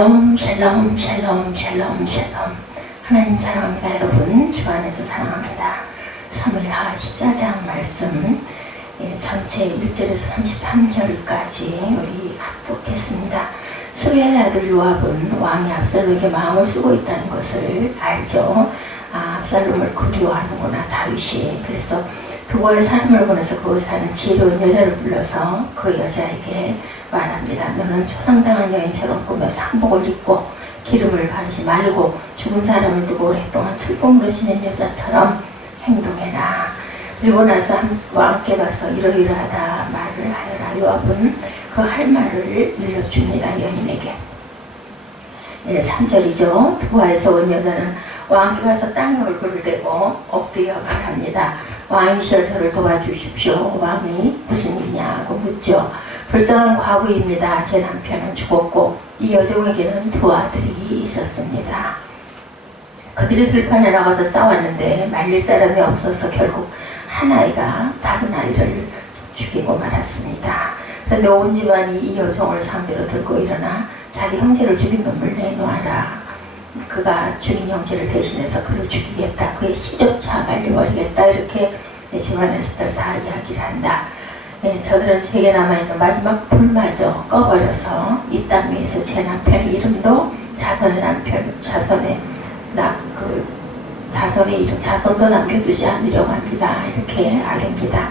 샬롬 샬롬 샬롬 샬롬. 하나님 사랑합니다. 여러분 주 안에서 사랑합니다. 사무엘하 14장 말씀 전체 1절에서 33절까지 우리 합독했습니다. 스루야의 아들 요압은 왕이 압살롬에게 마음을 쓰고 있다는 것을 알죠. 압살롬을 그리워하는구나 다윗이. 그래서 그거의 사람을 보내서 거기 사는 지혜로운 여자를 불러서 그 여자에게 말합니다. 너는 초상당한 여인처럼 꾸며서 한복을 입고 기름을 바르지 말고 죽은 사람을 두고 오랫동안 슬픔으로 지낸 여자처럼 행동해라. 그리고 나서 왕께 가서 이러이러하다 말을 하여라. 요압은 그 할 말을 일러줍니다. 여인에게. 3절이죠. 부하에서 온 여자는 왕께 가서 땅에 얼굴을 대고 엎드려 말합니다. 왕이시여 저를 도와주십시오. 왕이 무슨 일이냐고 묻죠. 불쌍한 과부입니다. 제 남편은 죽었고 이 여종에게는 두 아들이 있었습니다. 그들이 들판에 나가서 싸웠는데 말릴 사람이 없어서 결국 한 아이가 다른 아이를 죽이고 말았습니다. 그런데 온 집안이 이 여종을 상대로 들고 일어나 자기 형제를 죽인 놈을 내놓아라. 그가 죽인 형제를 대신해서 그를 죽이겠다. 그의 시조차 말려버리겠다. 이렇게 집안에서들 다 이야기를 한다. 저들은 제게 남아있는 마지막 불마저 꺼버려서 이 땅 위에서 제 남편의 이름도 자손의 남편, 자손의 이름, 자손도 남겨두지 않으려고 합니다. 이렇게 아뢰니다.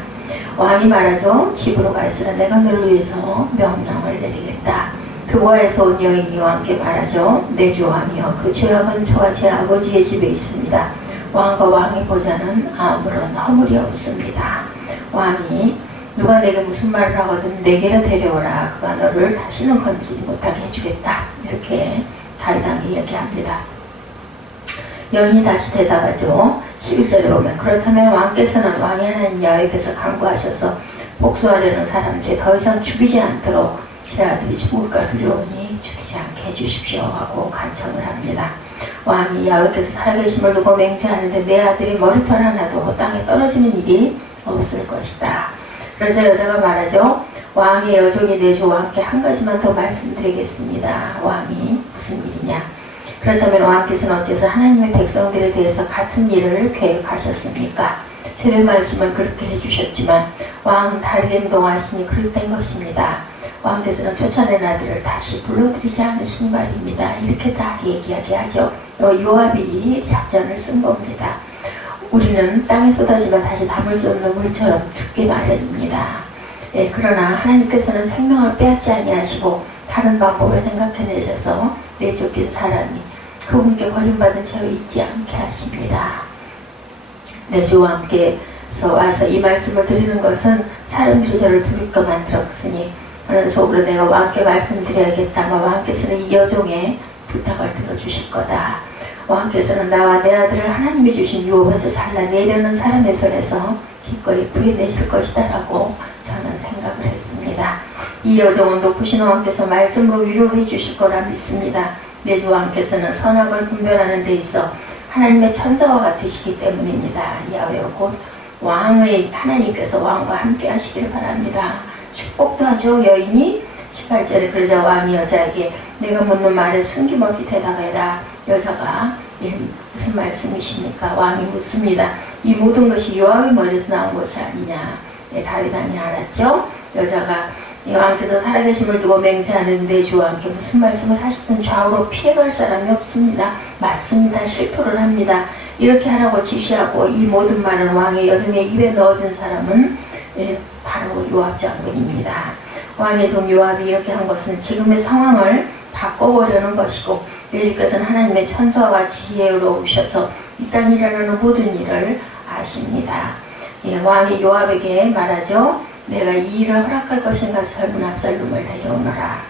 왕이 말하죠. 집으로 가 있으라. 내가 너를 위해서 명령을 내리겠다. 그거에서 온 여인이 왕께 말하죠. 내 주 왕이여, 그 죄악은 저와 제 아버지의 집에 있습니다. 왕과 왕의 보좌는 아무런 허물이 없습니다. 왕이 누가 내게 무슨 말을 하거든 내게로 데려오라. 그가 너를 다시는 건드리지 못하게 해주겠다. 이렇게 다윗에게 이야기합니다. 여인이 다시 대답하죠. 11절에 보면 그렇다면 왕께서는 왕이 하나님 야훼께서 강구하셔서 복수하려는 사람들이 더 이상 죽이지 않도록 제 아들이 죽을까 두려우니 죽이지 않게 해주십시오 하고 간청을 합니다. 왕이 야훼께서 살아계심을 두고 맹세하는데 내 아들이 머리털 하나도 땅에 떨어지는 일이 없을 것이다. 그래서 여자가 말하죠. 왕의 여종이 내 주 왕께 한 가지만 더 말씀드리겠습니다. 왕이 무슨 일이냐? 그렇다면 왕께서는 어째서 하나님의 백성들에 대해서 같은 일을 계획하셨습니까? 제의 말씀을 그렇게 해주셨지만 왕은 다른 행동하시니 그릇된 것입니다. 왕께서는 쫓아낸 아들을 다시 불러들이지 않으시니 말입니다. 이렇게 다 이야기하죠. 요압이 작전을 쓴 겁니다. 우리는 땅에 쏟아지면 다시 담을 수 없는 물처럼 죽기 마련입니다. 그러나 하나님께서는 생명을 빼앗지 아니하시고 다른 방법을 생각해내셔서 내쫓긴 사람이 그분께 버림받은 채로 있지 않게 하십니다. 내 주와 함께서 와서 이 말씀을 드리는 것은 사람들이 저를 두렵게 만들었으니 그런 속으로 내가 왕께 말씀드려야겠다. 왕께서는 이 여종의 부탁을 들어주실 거다. 왕께서는 나와 내 아들을 하나님이 주신 유업에서 잘라내려는 사람의 손에서 기꺼이 부인내실 것이다 라고 저는 생각을 했습니다. 이 여종은 높으신 왕께서 말씀으로 위로를 해주실 거라 믿습니다. 내 주 왕께서는 선악을 분별하는 데 있어 하나님의 천사와 같으시기 때문입니다. 야훼 곧 왕의 하나님께서 왕과 함께 하시길 바랍니다. 축복도 하죠. 여인이 18절에 그러자 왕이 여자에게 내가 묻는 말에 숨김없이 대답해라. 여자가 무슨 말씀이십니까? 왕이 묻습니다. 이 모든 것이 요압의 머리에서 나온 것이 아니냐. 다윗왕이 알았죠. 여자가 왕께서 살아계심을 두고 맹세하는 내 주와 함께 무슨 말씀을 하시든 좌우로 피해갈 사람이 없습니다. 맞습니다. 실토를 합니다. 이렇게 하라고 지시하고 이 모든 말은 왕의 여종의 입에 넣어준 사람은 바로 요압 장군입니다. 왕의 종 요압이 이렇게 한 것은 지금의 상황을 바꿔보려는 것이고 내 주께서는 하나님의 천사와 지혜로우셔서 이 땅에 일어나는 모든 일을 아십니다. 왕이 요압에게 말하죠. 내가 이 일을 허락할 것인가 젊은 압살롬을 데려오너라.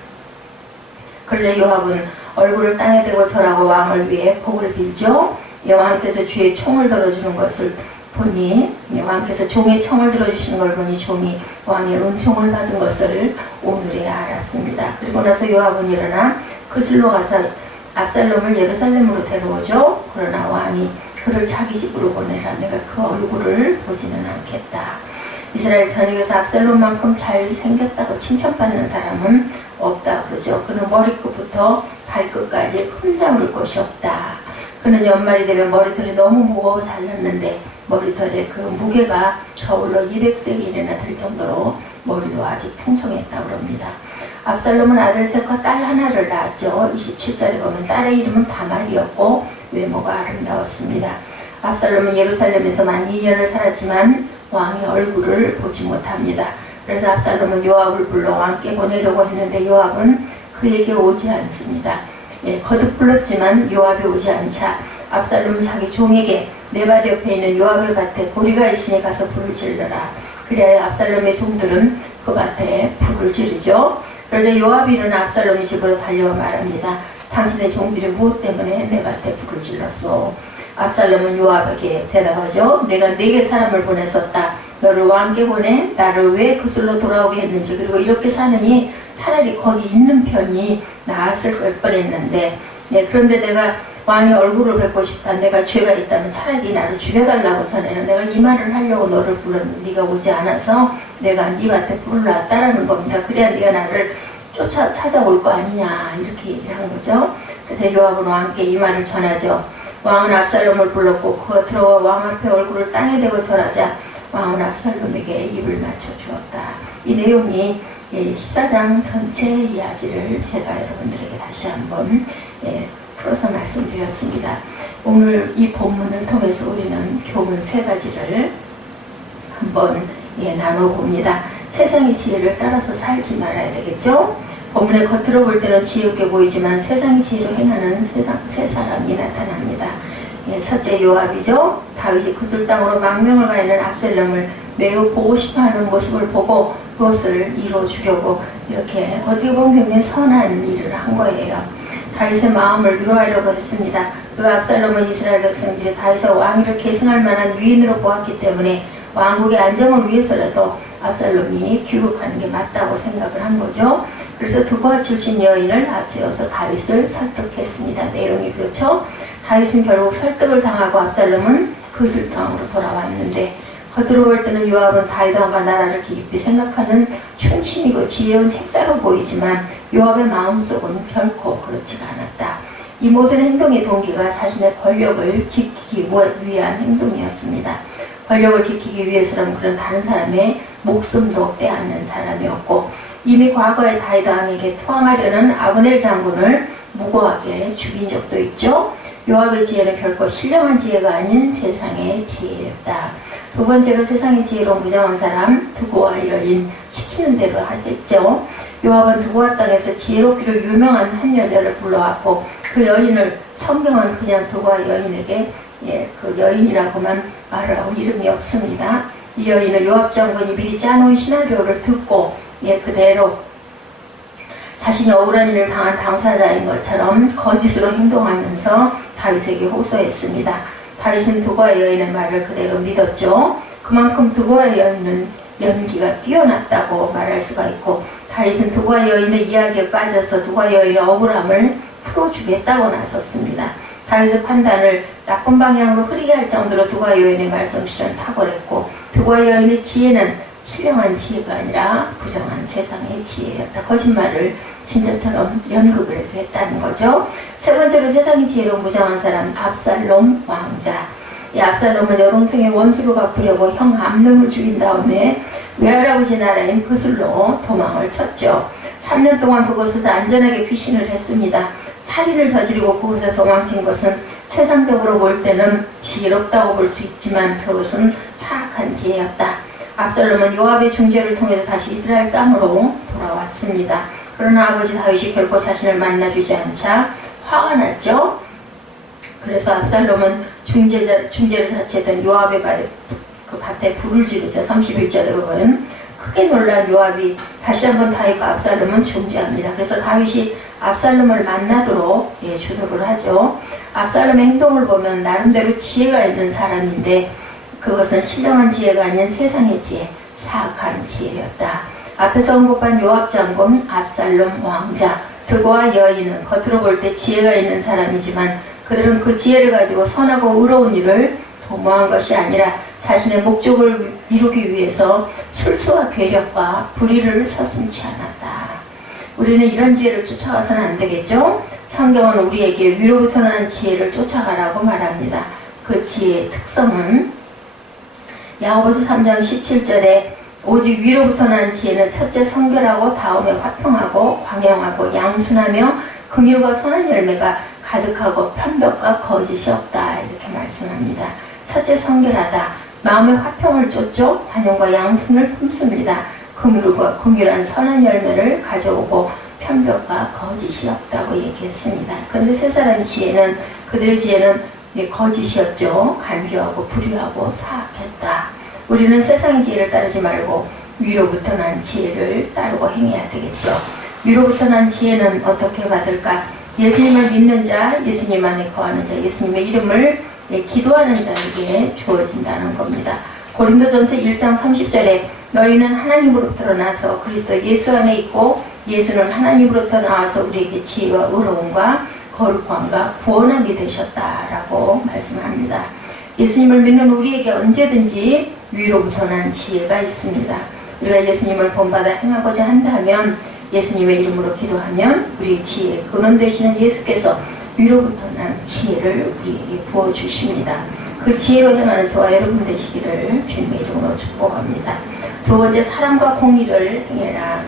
그러자 요압은 얼굴을 땅에 대고 절하고 왕을 위해 복을 빌죠. 왕께서 주의 총을 들어주는 것을 보니 왕께서 종의 청을 들어주시는 걸 보니 종이 왕의 은총을 받은 것을 오늘에 알았습니다. 그리고 나서 요압은 일어나 그슬로 가서 압살롬을 예루살렘으로 데려오죠. 그러나 왕이 그를 자기 집으로 보내라. 내가 그 얼굴을 보지는 않겠다. 이스라엘 전역에서 압살롬만큼 잘생겼다고 칭찬받는 사람은 없다 그러죠. 그는 머리끝부터 발끝까지 흠잡을 곳이 없다. 그는 연말이 되면 머리털이 너무 무거워 잘랐는데 머리털의 그 무게가 저울로 200세겔이나 될 정도로 머리도 아주 풍성했다고 합니다. 압살롬은 아들 셋과 딸 하나를 낳았죠. 27절에 보면 딸의 이름은 다말이었고 외모가 아름다웠습니다. 압살롬은 예루살렘에서만 2년을 살았지만 왕의 얼굴을 보지 못합니다. 그래서 압살롬은 요압을 불러 왕께 보내려고 했는데 요압은 그에게 오지 않습니다. 거듭 불렀지만 요압이 오지 않자 압살롬은 자기 종에게 내 발 옆에 있는 요압의 밭에 고리가 있으니 가서 불을 질러라. 그래야 압살롬의 종들은 그 밭에 불을 지르죠. 그러자 요압이 일어나 압살롬의 집으로 달려와 말합니다. 당신의 종들이 무엇 때문에 내 밭에 불을 질렀소? 압살롬은 요압에게 대답하죠. 내가 네게 사람을 보냈었다. 너를 왕께 보내 나를 왜 그슬로 돌아오게 했는지, 그리고 이렇게 사느니 차라리 거기 있는 편이 나았을 뻔했는데, 그런데 내가 왕의 얼굴을 뵙고 싶다. 내가 죄가 있다면 차라리 나를 죽여달라고 전에는 내가 이 말을 하려고 너를 불렀는데 네가 오지 않아서 내가 네 밭에 불을 놨다라는 겁니다. 그래야 네가 나를 찾아올 거 아니냐, 이렇게 얘기를 한 거죠. 그래서 요압은 왕께 이 말을 전하죠. 왕은 압살롬을 불렀고 그가 들어와 왕 앞에 얼굴을 땅에 대고 절하자 왕은 압살롬에게 입을 맞춰 주었다. 이 내용이 14장 전체 이야기를 제가 여러분들에게 다시 한번 풀어서 말씀드렸습니다. 오늘 이 본문을 통해서 우리는 교훈 3가지를 한번 나눠봅니다. 세상의 지혜를 따라서 살지 말아야 되겠죠? 본문의 겉으로 볼 때는 지혜롭게 보이지만 세상의 지혜로 행하는 세 사람이 나타납니다. 첫째 요압이죠. 다윗이 그술 땅으로 망명을 가 있는 압살롬을 매우 보고 싶어하는 모습을 보고 그것을 이루어주려고 이렇게 어떻게 보면 굉장히 선한 일을 한 거예요. 다윗의 마음을 위로하려고 했습니다. 그 압살롬은 이스라엘 백성들이 다윗의 왕위를 계승할 만한 위인으로 보았기 때문에 왕국의 안정을 위해서라도 압살롬이 귀국하는 게 맞다고 생각을 한 거죠. 그래서 두고 출신 여인을 앞세워서 다윗을 설득했습니다. 내용이 그렇죠. 다윗은 결국 설득을 당하고 압살롬은 그슬 땅으로 돌아왔는데, 겉으로 볼 때는 요압은 다윗 왕과 나라를 깊이 생각하는 충신이고 지혜로운 책사로 보이지만 요압의 마음속은 결코 그렇지가 않았다. 이 모든 행동의 동기가 자신의 권력을 지키기 위한 행동이었습니다. 권력을 지키기 위해서는 그런 다른 사람의 목숨도 빼앗는 사람이었고, 이미 과거에 다윗 왕에게 투항하려는 아브넬 장군을 무고하게 죽인 적도 있죠. 요압의 지혜는 결코 신령한 지혜가 아닌 세상의 지혜였다. 두 번째로 세상의 지혜로 무장한 사람, 두고와 여인, 시키는 대로 하겠죠. 요압은 두고와 땅에서 지혜롭기로 유명한 한 여자를 불러왔고 그 여인을 성경은 그냥 두고와 여인에게 그 여인이라고만 말을 하고 이름이 없습니다. 이 여인은 요압 장군이 미리 짜놓은 시나리오를 듣고 그대로 자신이 억울한 일을 당한 당사자인 것처럼 거짓으로 행동하면서 다윗에게 호소했습니다. 다윗은 두고와 여인의 말을 그대로 믿었죠. 그만큼 두고와 여인은 연기가 뛰어났다고 말할 수가 있고, 다윗은 두고와 여인의 이야기에 빠져서 두고와 여인의 억울함을 풀어주겠다고 나섰습니다. 다윗의 판단을 나쁜 방향으로 흐리게 할 정도로 두고와 여인의 말솜씨는 탁월했고, 두고와 여인의 지혜는 신령한 지혜가 아니라 부정한 세상의 지혜였다. 거짓말을 진짜처럼 연극을 해서 했다는 거죠. 세 번째로 세상의 지혜로 무장한 사람, 압살롬 왕자. 이 압살롬은 여동생의 원수로 갚으려고 형 암놈을 죽인 다음에 외할아버지 나라인 그슬로 도망을 쳤죠. 3년 동안 그곳에서 안전하게 피신을 했습니다. 살인을 저지르고 그곳에 도망친 것은 세상적으로 볼 때는 지혜롭다고 볼 수 있지만 그것은 사악한 지혜였다. 압살롬은 요압의 중재를 통해서 다시 이스라엘 땅으로 돌아왔습니다. 그러나 아버지 다윗이 결코 자신을 만나주지 않자 화가 났죠. 그래서 압살롬은 중재를 자체했던 요압의 밭에 불을 지르죠. 31절에 보면 크게 놀란 요압이 다시 한번 다윗과 압살롬은 중재합니다. 그래서 다윗이 압살롬을 만나도록 주도를 하죠. 압살롬의 행동을 보면 나름대로 지혜가 있는 사람인데 그것은 신령한 지혜가 아닌 세상의 지혜, 사악한 지혜였다. 앞에서 언급한 요압 장군, 압살롬 왕자, 두고와 여인은 겉으로 볼 때 지혜가 있는 사람이지만 그들은 그 지혜를 가지고 선하고 의로운 일을 도모한 것이 아니라 자신의 목적을 이루기 위해서 술수와 괴력과 불의를 서슴지 않았다. 우리는 이런 지혜를 쫓아가서는 안 되겠죠? 성경은 우리에게 위로부터 나는 지혜를 쫓아가라고 말합니다. 그 지혜의 특성은 야고보서 3장 17절에 오직 위로부터 나는 지혜는 첫째 성결하고 다음에 화평하고 광영하고 양순하며 긍휼과 선한 열매가 가득하고 편벽과 거짓이 없다 이렇게 말씀합니다. 첫째 성결하다. 마음의 화평을 쫓죠. 관용과 양순을 품습니다. 긍휼한 선한 열매를 가져오고 편벽과 거짓이 없다고 얘기했습니다. 그런데 세 사람의 지혜는 그들의 지혜는 거짓이었죠. 간교하고 불의하고 사악했다. 우리는 세상의 지혜를 따르지 말고 위로부터 난 지혜를 따르고 행해야 되겠죠. 위로부터 난 지혜는 어떻게 받을까? 예수님을 믿는 자, 예수님 안에 거하는 자, 예수님의 이름을 기도하는 자에게 주어진다는 겁니다. 고린도전서 1장 30절에 너희는 하나님으로부터 나서 그리스도 예수 안에 있고 예수는 하나님으로부터 나와서 우리에게 지혜와 의로움과 거룩함과 구원함이 되셨다라고 말씀합니다. 예수님을 믿는 우리에게 언제든지 위로부터 난 지혜가 있습니다. 우리가 예수님을 본받아 행하고자 한다면 예수님의 이름으로 기도하면 우리의 지혜의 근원 되시는 예수께서 위로부터 난 지혜를 우리에게 부어주십니다. 그 지혜로 행하는 저와 여러분 되시기를 주님의 이름으로 축복합니다. 두 번째, 사랑과 공의를 행해라.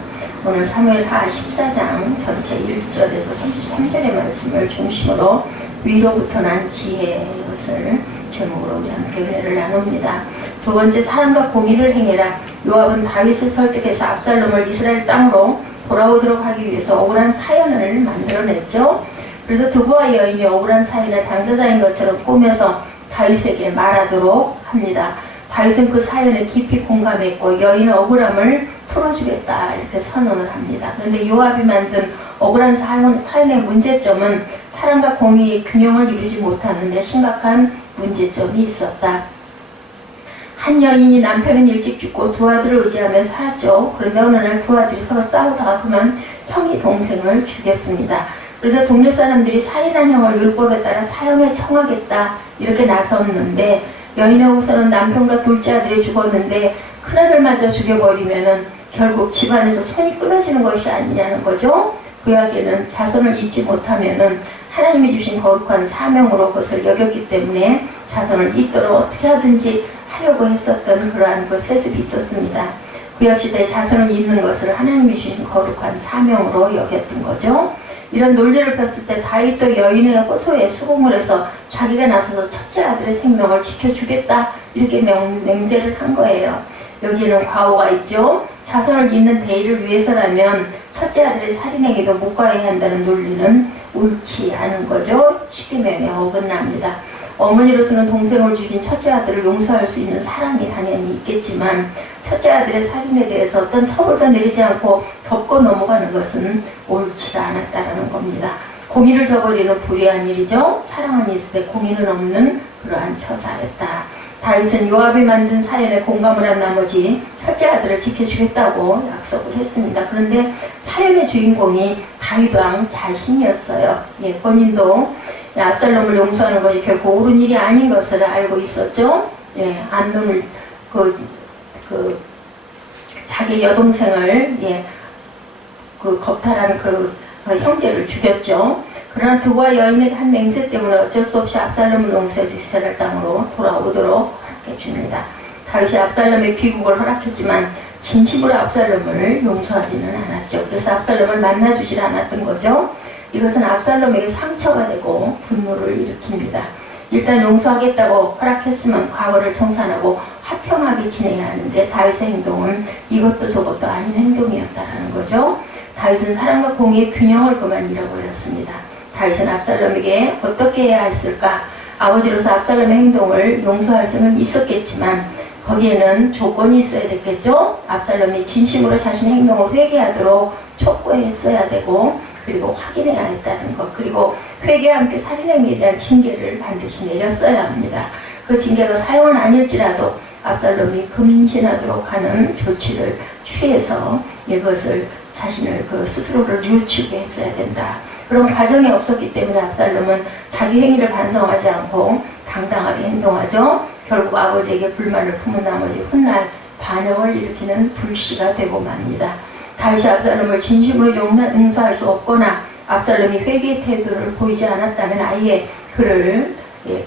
오늘 사무엘하 14장 전체 1절에서 33절의 말씀을 중심으로 위로부터 난 지혜의 것을 제목으로 우리 함께 은혜를 나눕니다. 두 번째, 사랑과 공의를 행해라. 요압은 다윗을 설득해서 압살롬을 이스라엘 땅으로 돌아오도록 하기 위해서 억울한 사연을 만들어냈죠. 그래서 두부와 여인이 억울한 사연의 당사자인 것처럼 꾸며서 다윗에게 말하도록 합니다. 다윗은 그 사연에 깊이 공감했고 여인의 억울함을 풀어주겠다 이렇게 선언을 합니다. 그런데 요압이 만든 억울한 사연의 문제점은 사랑과 공의의 균형을 이루지 못하는데 심각한 문제점이 있었다. 한 여인이 남편은 일찍 죽고 두 아들을 의지하며 살았죠. 그런데 어느 날 두 아들이 서로 싸우다가 그만 형이 동생을 죽였습니다. 그래서 동네 사람들이 살인한 형을 율법에 따라 사형에 청하겠다 이렇게 나섰는데 여인의 우선은 남편과 둘째 아들이 죽었는데 큰아들마저 죽여버리면은 결국 집안에서 손이 끊어지는 것이 아니냐는 거죠. 구약에는 자손을 잊지 못하면은 하나님이 주신 거룩한 사명으로 그것을 여겼기 때문에 자손을 잊도록 어떻게 하든지 하려고 했었던 그러한 그 세습이 있었습니다. 구약시대에 자손을 잊는 것을 하나님이 주신 거룩한 사명으로 여겼던 거죠. 이런 논리를 폈을 때 다윗도 여인의 호소에 수긍을 해서 자기가 나서서 첫째 아들의 생명을 지켜주겠다 이렇게 맹세를 한 거예요. 여기에는 과오가 있죠. 자손을 잇는 대의를 위해서라면 첫째 아들의 살인행위도 묵과해야 한다는 논리는 옳지 않은 거죠. 쉽게 말하면 어긋납니다. 어머니로서는 동생을 죽인 첫째 아들을 용서할 수 있는 사랑이 당연히 있겠지만 첫째 아들의 살인에 대해서 어떤 처벌도 내리지 않고 덮고 넘어가는 것은 옳지 않았다는 겁니다. 공의를 저버리는 불의한 일이죠. 사랑은 있을 때 공의는 없는 그러한 처사였다. 다윗은 요압이 만든 사연에 공감을 한 나머지 첫째 아들을 지켜주겠다고 약속을 했습니다. 그런데 사연의 주인공이 다윗 왕 자신이었어요. 본인도 압살롬을 용서하는 것이 결코 옳은 일이 아닌 것을 알고 있었죠. 암논을 자기 여동생을 겁탈한 그 형제를 죽였죠. 그러나 두부와 여인의 한 맹세 때문에 어쩔 수 없이 압살롬을 용서해서 이스라엘 땅으로 돌아오도록 허락해 줍니다. 다윗이 압살롬의 귀국을 허락했지만 진심으로 압살롬을 용서하지는 않았죠. 그래서 압살롬을 만나주질 않았던 거죠. 이것은 압살롬에게 상처가 되고 분노를 일으킵니다. 일단 용서하겠다고 허락했으면 과거를 청산하고 화평하게 지내야 하는데 다윗의 행동은 이것도 저것도 아닌 행동이었다는 거죠. 다윗은 사랑과 공의의 균형을 그만 잃어버렸습니다. 다윗은 압살롬에게 어떻게 해야 했을까? 아버지로서 압살롬의 행동을 용서할 수는 있었겠지만 거기에는 조건이 있어야 됐겠죠. 압살롬이 진심으로 자신의 행동을 회개하도록 촉구했어야 되고 그리고 확인해야 했다는 것, 그리고 회개와 함께 살인행위에 대한 징계를 반드시 내렸어야 합니다. 그 징계가 사형은 아닐지라도 압살롬이 금신하도록 하는 조치를 취해서 이것을 자신을 스스로를 뉘우치게 했어야 된다. 그런 과정이 없었기 때문에 압살롬은 자기 행위를 반성하지 않고 당당하게 행동하죠. 결국 아버지에게 불만을 품은 나머지 훗날 반역을 일으키는 불씨가 되고 맙니다. 다윗이 압살롬을 진심으로 용서할 수 없거나 압살롬이 회개의 태도를 보이지 않았다면 아예 그를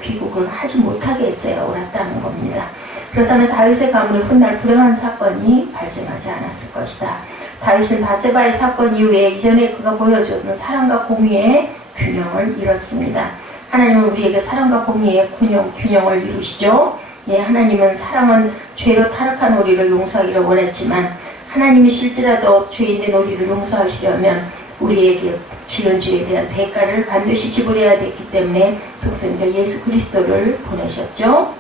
귀국을 하지 못하게 했어야 옳았다는 겁니다. 그렇다면 다윗의 가문에 훗날 불행한 사건이 발생하지 않았을 것이다. 다윗은 바세바의 사건 이후에 이전에 그가 보여줬던 사랑과 공의의 균형을 이뤘습니다. 하나님은 우리에게 사랑과 공의의 균형을 이루시죠. 예, 하나님은 사랑은 죄로 타락한 우리를 용서하기를 원했지만 하나님이 실제라도 죄인된 우리를 용서하시려면 우리에게 지은 죄에 대한 대가를 반드시 지불해야 됐기 때문에 독생자 예수 그리스도를 보내셨죠.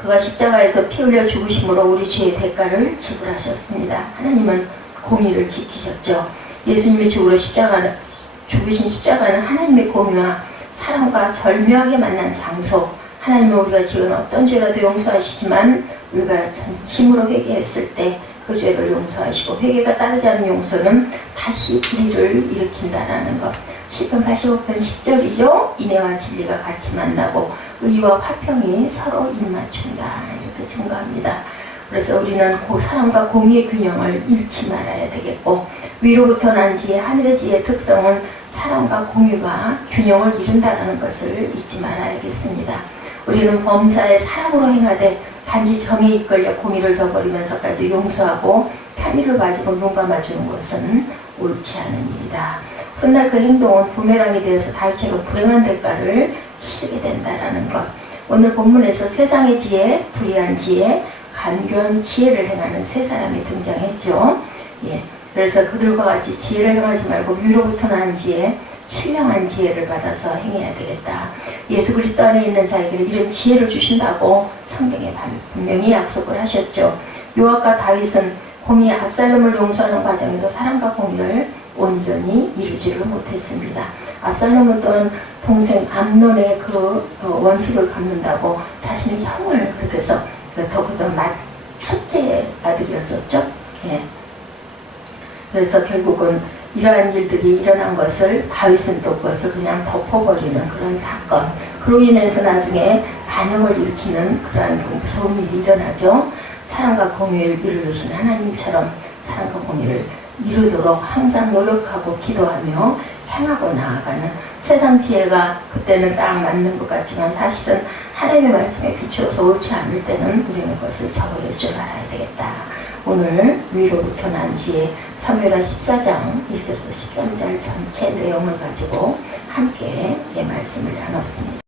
그가 십자가에서 피 흘려 죽으심으로 우리 죄의 대가를 지불하셨습니다. 하나님은 공의를 지키셨죠. 예수님이 죽으신 십자가는 하나님의 공의와 사랑과 절묘하게 만난 장소. 하나님은 우리가 지은 어떤 죄라도 용서하시지만 우리가 진심으로 회개했을 때 그 죄를 용서하시고 회개가 따르지 않은 용서는 다시 불의를 일으킨다라는 것. 시편 85편 10절이죠. 인애와 진리가 같이 만나고 의와 화평이 서로 입맞춘다. 이렇게 증거합니다. 그래서 우리는 사랑과 공의의 균형을 잃지 말아야 되겠고 위로부터 난 지혜, 하늘의 지혜의 특성은 사랑과 공의가 균형을 이룬다는 것을 잊지 말아야겠습니다. 우리는 범사에 사랑으로 행하되 단지 정에 이끌려 공의를 저버리면서까지 용서하고 편의를 가지고 눈 감아주는 것은 옳지 않은 일이다. 훗날 그 행동은 부메랑이 되어서 다윗처럼 불행한 대가를 치르게 된다라는 것. 오늘 본문에서 세상의 지혜, 불의한 지혜, 간교한 지혜를 행하는 세 사람이 등장했죠. 예, 그래서 그들과 같이 지혜를 행하지 말고 위로부터 나는 지혜, 신령한 지혜를 받아서 행해야 되겠다. 예수 그리스도 안에 있는 자에게는 이런 지혜를 주신다고 성경에 분명히 약속을 하셨죠. 요압과 다윗은 공의 압살롬을 용서하는 과정에서 사랑과 공의를 온전히 이루지를 못했습니다. 압살롬은 또한 동생 암논의 그 원수를 갚는다고 자신의 형을 그렇게 해서 더구나 첫째 아들이었었죠. 예. 그래서 결국은 이러한 일들이 일어난 것을 다윗은 또 그것을 그냥 덮어버리는 그런 사건, 그로 인해서 나중에 반역을 일으키는 그러한 무서운 일이 일어나죠. 사랑과 공의를 이루신 하나님처럼 사랑과 공의를 이루도록 항상 노력하고 기도하며 행하고 나아가는 세상 지혜가 그때는 딱 맞는 것 같지만 사실은 하나님의 말씀에 비추어서 옳지 않을 때는 우리는 그것을 저버릴 줄 알아야 되겠다. 오늘 위로부터 난 지혜 사무엘하 14장 1절에서 13절 전체 내용을 가지고 함께 말씀을 나눴습니다.